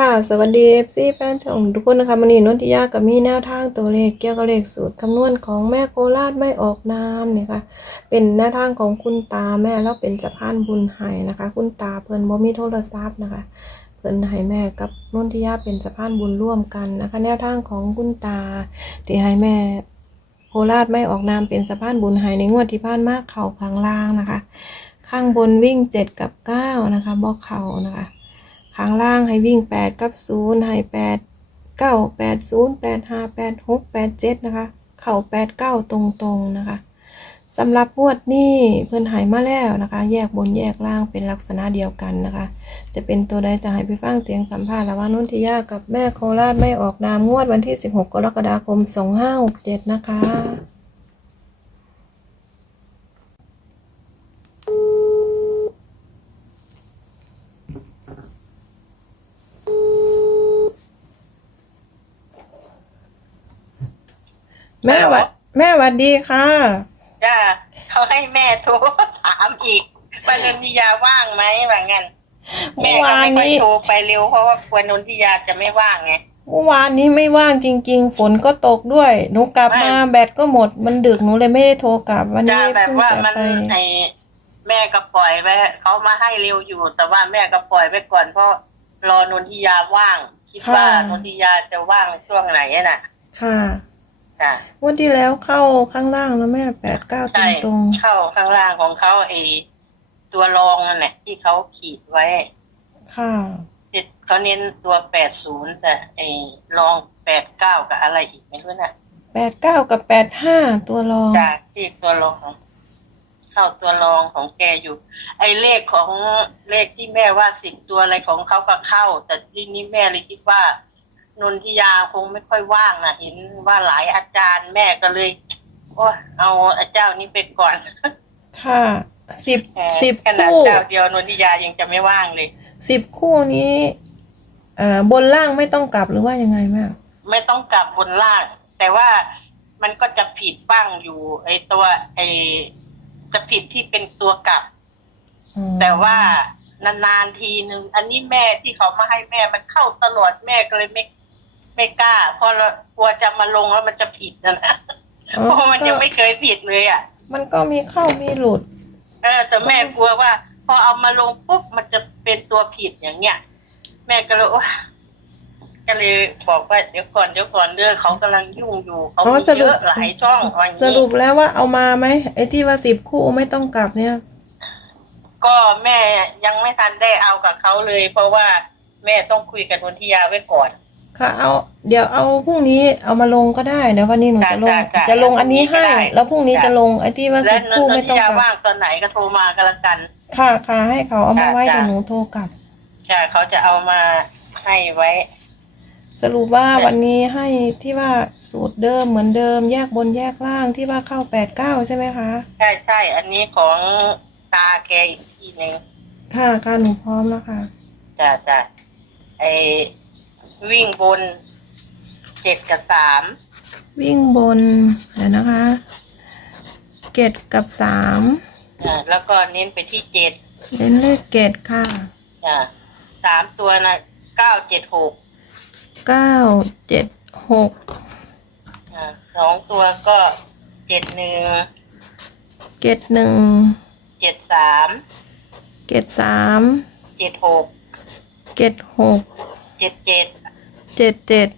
ค่ะ สวัสดี FC แฟนช่องทุกคนนะคะวันนี้นนทิยากับมีแนวทางตัวเลขเกี่ยวกับเลขสูตรคำนวณของแม่โคราชไม่ออกนามเนี่ยค่ะ เป็นแนวทางของคุณตาแม่แล้วเป็นสะพานบุญให้นะคะ คุณตาเพิ่นบ่มีโทรศัพท์นะคะ เพิ่นให้แม่กับนนทิยาเป็นสะพานบุญร่วมกันนะคะ แนวทางของคุณตาที่ให้แม่โคราชไม่ออกนามเป็นสะพานบุญให้ในงวดที่ผ่านมาเข่าข้างล่างนะคะ ข้างบนวิ่งเจ็ดกับเก้านะคะบ่เข่านะคะ ข้างล่างให้วิ่ง 8 กับ 0 ให้ 8 9 8 0 8 5 8 6 8 7 นะคะ เข่า8 9 ตรงๆนะคะสำหรับงวดนี้เพิ่นหายมาแล้วนะคะ แยกบนแยกล่างเป็นลักษณะเดียวกันนะคะ จะเป็นตัวใดจะให้ไปฟังเสียงสัมภาษณ์ระหว่างนุ่นทิยากับแม่โคราชไม่ออกนามงวดวันที่ 16 กรกฎาคม 2567 นะคะ แม่หวัดแม่หวัดดีค่ะจ้าเขาให้แม่โทรถามอีกปนัญญาว่างไหมว่างั้นแม่ก็ไม่ค่อยโทรไปเร็วเพราะว่ากลัวนนทิยาจะไม่ว่างไงเมื่อวานนี้ไม่ว่างจริง ๆ ฝนก็ตกด้วยหนูกลับมาไม่แบตก็หมดมันดึกหนูเลยไม่ได้โทรกลับวันจ้านี้แบบเพิ่งว่าจะมันไปไอแม่ก็ปล่อยไว้เขามาให้เร็วอยู่ แต่ว่าแม่ก็ปล่อยไว้ก่อนเพราะรอนนทิยาว่าง คิดว่านนทิยาจะว่างช่วงไหนน่ะ ค่ะ จ้าวันที่แล้วเข้าข้างล่างแล้วแม่แปดเก้าตใช่รงเข้าข้างล่างของเขาไอตัวรองนั่นแหละที่เขาขีดไว้ๆค่ะเขาเน้นตัวแปดศูนย์แต่ไอ้รองแปดเก้ากับอะไรอีกไม่รู้นะแปดเก้ากับแปดห้าตัวรองจากที่ตัวรองของเข้าตัวรองของแกอยู่ ไอ้เลขของเลขที่แม่ว่าสิบตัวอะไรของเขาก็เข้า แต่ที่นี้แม่เลยคิดว่า นนทิยาคงไม่ค่อยว่างนะเห็นว่าหลายอาจารย์แม่ก็เลยโอ้เอาอาเจ้านี้ไปก่อนค่ะสิบแหมสิบขนาดคู่เจ้าเดียวนนทิยายังจะไม่ว่างเลยสิบคู่นี้เอ่อบนล่างไม่ต้องกลับหรือว่ายังไงแม่ไม่ต้องกลับบนล่าง แต่ว่ามันก็จะผิดบ้างอยู่ ไอ้ตัวไอ้จะผิดที่เป็นตัวกลับอ๋อแต่ว่านานๆทีหนึ่งอันนี้แม่ที่เขามาให้แม่มันเข้าตลอดแม่ก็เลยไม่ ไม่กล้าเพราะเรากลัวจะมาลงแล้วมันจะผิดนะนะอ๋อเพราะมันยังก็ไม่เคยผิดเลยอะ มันก็มีเข้ามีหลุด เออแต่แม่กลัวว่า พอเอามาลงปุ๊บมันจะเป็นตัวผิดอย่างเงี้ย แม่ก็เลยโอ๊ยก็เลยบอกว่าเดี๋ยวก่อนเดี๋ยวก่อนเด้อเขากำลังยุ่งอยู่เขาอ๋อมีสรุเยป อะหลายช่องว่าอย่างสรุนี้ปแล้วว่าเอามาไหมไอ้ที่ว่าสิบคู่ไม่ต้องกลับเนี่ย ก็แม่ยังไม่ทันได้เอากับเขาเลย เพราะว่าแม่ต้องคุยกับนนทิยาไว้ก่อน ค่ะเอาเดี๋ยวเอาพรุ่งนี้เอามาลงก็ได้เดี๋ยววันนี้หนูจะลงจ้ะจ้ะจะลงอันนี้ให้ได้แล้วพรุ่งนี้จ้ะจะลงไอ้ที่ว่าและสิบนคู่นไม่ทิต้องยากลับ ว่างตอนไหนก็โทรมากันละกัน ค่ะค่ะให้เขาเอามาไว้จ้ะ เดี๋ยวหนูโทรกลับใช่เขาจะเอามาให้ไว้ สรุปว่าจ้ะวันนี้ให้ที่ว่าสูตรเดิมเหมือนเดิม แยกบนแยกล่างที่ว่าเข้าแปดเก้าใช่ไหมคะใช่ใช่อันนี้ของตาแกอีกทีหนึ่งค่ะค่ะหนูพร้อมแล้วค่ะจ้ะจ้ะไอ วิ่งบนเจ็ดกับสามวิ่งบนเดี๋ยวนะคะเกตกับสามอ่าแล้วก็เน้นไปที่เจ็ดเล่นเลขเกตค่ะจ้ะสามตัวนะเก้าเจ็ดหกเก้าเจ็ดหกอ่าสองตัวก็เจ็ดหนึ่งเกตหนึ่งเจ็ดสามเกตสามเจ็ดหกเกตหกเจ็ดเจ็ด เจ็ดเจ็ด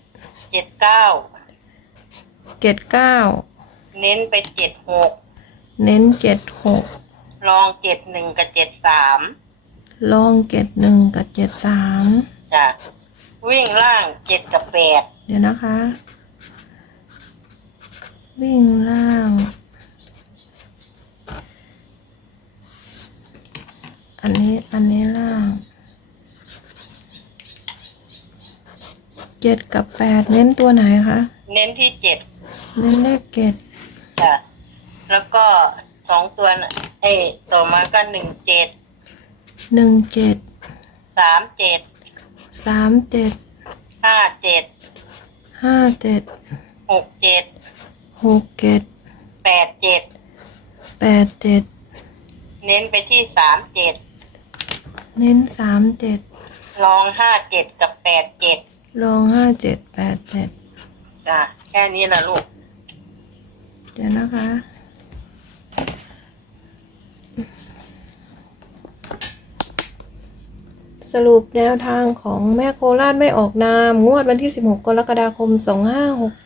เจ็ดเก้าเกตเก้าเน้นไปเจ็ดหกเน้นเกตหกลองเจ็ดหนึ่งกับเจ็ดสามลองเกตหนึ่งกับเจ็ดสามจ้ะวิ่งล่างเจ็ดกับแปดเดี๋ยวนะคะ วิ่งล่าง อันนี้อันนี้ล่าง เจ็ดกับแปดเน้นตัวไหนคะเน้นที่เจ็ดเน้นเลขเจ็ดจ้ะแล้วก็สองตัวน่ะเอ้ยต่อมาก็หนึ่งเจ็ดหนึ่งเจ็ดสามเจ็ดสามเจ็ดห้าเจ็ดห้าเจ็ดหกเจ็ดหกเจ็ดแปดเจ็ดแปดเจ็ดเน้นไปที่สามเจ็ดเน้นสามเจ็ดลองห้าเจ็ดกับแปดเจ็ด ลองห้าเจ็ดแปดเจ็ดจ้ะแค่นี้แหละลูก เดี๋ยวนะคะ สรุปแนวทางของแม่โคราชไม่ออกนาม งวดวันที่ 16 กรกฎาคม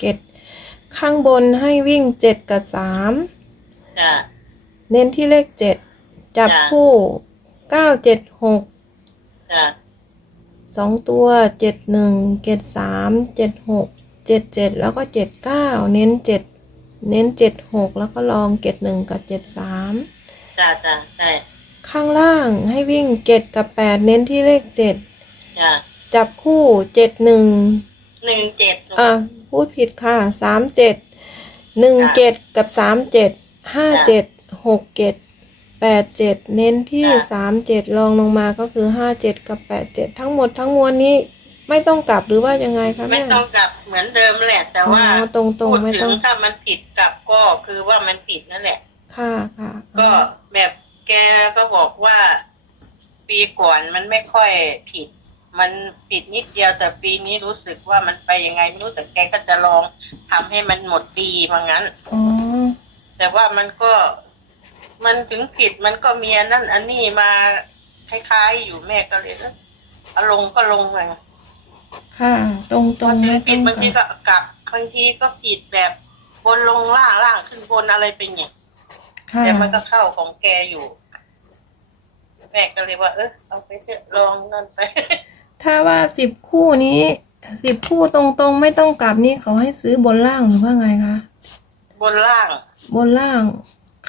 2567 ข้างบนให้วิ่ง 7 กับ3จ้ะเน้นที่เลข 7 จับจ้ะคู่ 976 จ้ะ สองตัวเจ็ดหนึ่งเจ็ดสามเจ็ดหกเจ็ดเจ็ดแล้วก็เจ็ดเก้าเน้นเจ็ดเน้นเจ็ดหกแล้วก็ลองเจ็ดหนึ่งกับเจ็ดสามจ้ะจ้ะใช่ข้างล่างให้วิ่งเจ็ดกับแปดเน้นที่เลขเจ็ดจ้ะจับคู่เจ็ดหนึ่งหนึ่งเจ็ดอะพูดผิดค่ะสามเจ็ดหนึ่งเจ็ดกับสามเจ็ดห้าเจ็ดหกเจ็ด แปดเจ็ดเน้นที่สามเจ็ดลองลงมาก็คือห้าเจ็ดกับแปดเจ็ดทั้งหมดทั้งมวลนี้ไม่ต้องกลับหรือว่ายังไงคะไม่แม่ต้องกลับเหมือนเดิมแหละแต่ว่าอ๋อตรงๆพูดไม่ถึต้องงถ้ามันผิดกลับก็คือว่ามันผิดนั่นแหละ ค่ะค่ะก็แบบแกก็บอกว่า ปีก่อนมันไม่ค่อยผิด มันผิดนิดเดียวแต่ปีนี้รู้สึกว่ามันไปยังไงไม่รู้แต่แกก็จะลองทำให้มันหมดปีว่างั้นอ๋อแต่ว่ามันก็ มันถึงผิดมันก็มีอันนั่นอันนี้มาคล้ายๆอยู่แม่ก็เลยเออเอาลงก็ลงไปค่ะ ตรงตรงถึไม่งต้ผิอดงบางทีกลับก็กลับบางทีก็ผิดแบบบนลงล่างล่างขึ้นบนอะไรเป็นอย่างค่ะแต่มันก็เข้าของแกอยู่ แม่ก็เลยว่า เออเอาไปเถอะลองนั่นไป ถ้าว่าสิบคู่นี้สิบคู่ตรงตรงไม่ต้องกลับนี่เขาให้ซื้อบนล่างหรือว่าไงคะบนล่าง บนล่าง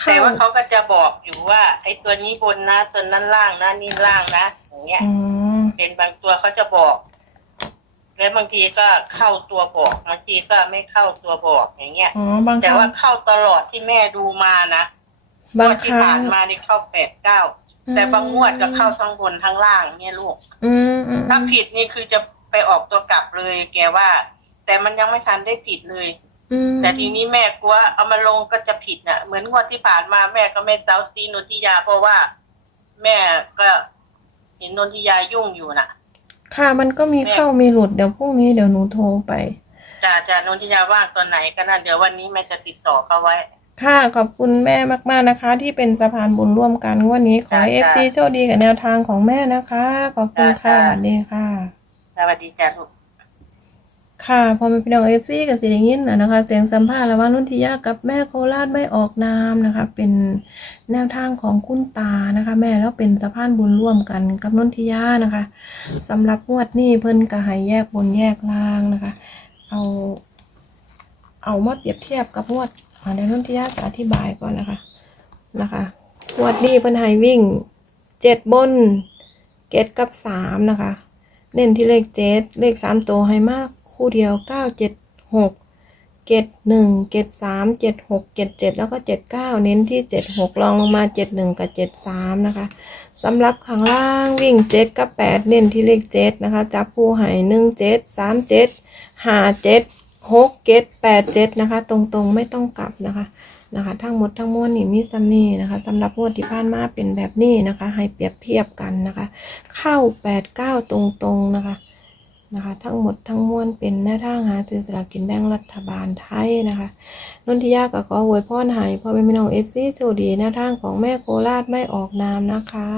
แต่เข้าว่าเขาก็จะบอกอยู่ว่า ไอ้ตัวนี้บนนะตัวนั้นล่างนะนี่ล่างนะอย่างเงี้ยอ๋อเป็นบางตัวเขาจะบอก แล้วบางทีก็เข้าตัวบอกบางทีก็ไม่เข้าตัวบอกอย่างเงี้ย อ๋อบางคแต่รั้งว่าเข้าตลอดที่แม่ดูมานะบางงวดคที่รั้ผ่างนมานี่เข้าแปดเก้าแต่บางงวดก็เข้าทั้งบนทั้งล่างเนี่ยลูก อืมอืมถ้าผิดนี่คือจะไปออกตัวกลับเลย แกว่า แต่มันยังไม่ทันได้ผิดเลยอืม แต่ทีนี้แม่กลัวเอามาลงก็จะผิดน่ะ เหมือนงวดที่ผ่านมาแม่ก็ไม่เจ้าซีนนทิยาเพราะว่า แม่ก็เห็นนนทิยายุ่งอยู่น่ะ ค่ะมันก็มีแม่เข้ามีหลุดเดี๋ยวพรุ่งนี้เดี๋ยวหนูโทรไปจะจะนนทิยาว่างตอนไหนก็นั่นเดี๋ยววันนี้แม่จะติดต่อเขาไว้ค่ะขอบคุณแม่มากๆนะคะ ที่เป็นสะพานบุญร่วมกันงวันนี้ขอให้เอจ้ะฟซีโชคดีกับแนวทางของแม่นะคะ ขอบคุณค่ะจ้ะสวัสดีค่ะสวัสดีจ้าลูก ค่ะพอเป็นพี่น้องเอฟซีกับสิริยินนะนะคะ เสียงสัมภาษณ์ระหว่างนุ่นทิยากับแม่โคราชไม่ออกนามนะคะ เป็นแนวทางของคุณตานะคะ แม่แล้วเป็นสะพานบุญร่วมกันกับนุ่นทิยานะคะสำหรับงวดนี้เพิ่นก็ให้แยกบนแยกล่างนะคะ เอา เอามาเปรียบเทียบกับงวดในนุ่นทิยาจะอธิบายก่อนนะคะนะคะงวดนี้เพิ่นให้วิ่งเจ็ดบนเกตกับสามนะคะ เน้นที่เลขเจ็ดเลขสามตัวให้มาก คู่เดียวเก้าเจ็ดหกเกตหนึ่งเกตสามเจ็ดหกเกตเจ็ดแล้วก็เจ็ดเก้าเน้นที่เจ็ดหกลองลงมาเจ็ดหนึ่งกับเจ็ดสามนะคะสำหรับข้างล่างวิ่งเจ็ดกับแปดเน้นที่เลขเจ็ดนะคะ จับคู่ให้หนึ่งเจ็ดสามเจ็ดห้าเจ็ดหกเกตแปดเจ็ดนะคะ ตรงๆไม่ต้องกลับนะคะนะคะ ทั้งหมดทั้งมวลนี่มีซัมนี่นะคะสำหรับงวดที่ผ่านมาเป็นแบบนี้นะคะ ให้เปรียบเทียบกันนะคะ เข้าแปดเก้าตรงๆนะคะ นะคะ ทั้งหมดทั้งมวลเป็นหน้าทางหาซื้อสลากกินแบ่งรัฐบาลไทยนะคะนนทิยาก็ขออวยพรให้พ่อแม่พี่น้องเอฟซีสวัสดีหน้าทางของแม่โคราชไม่ออกนามนะคะ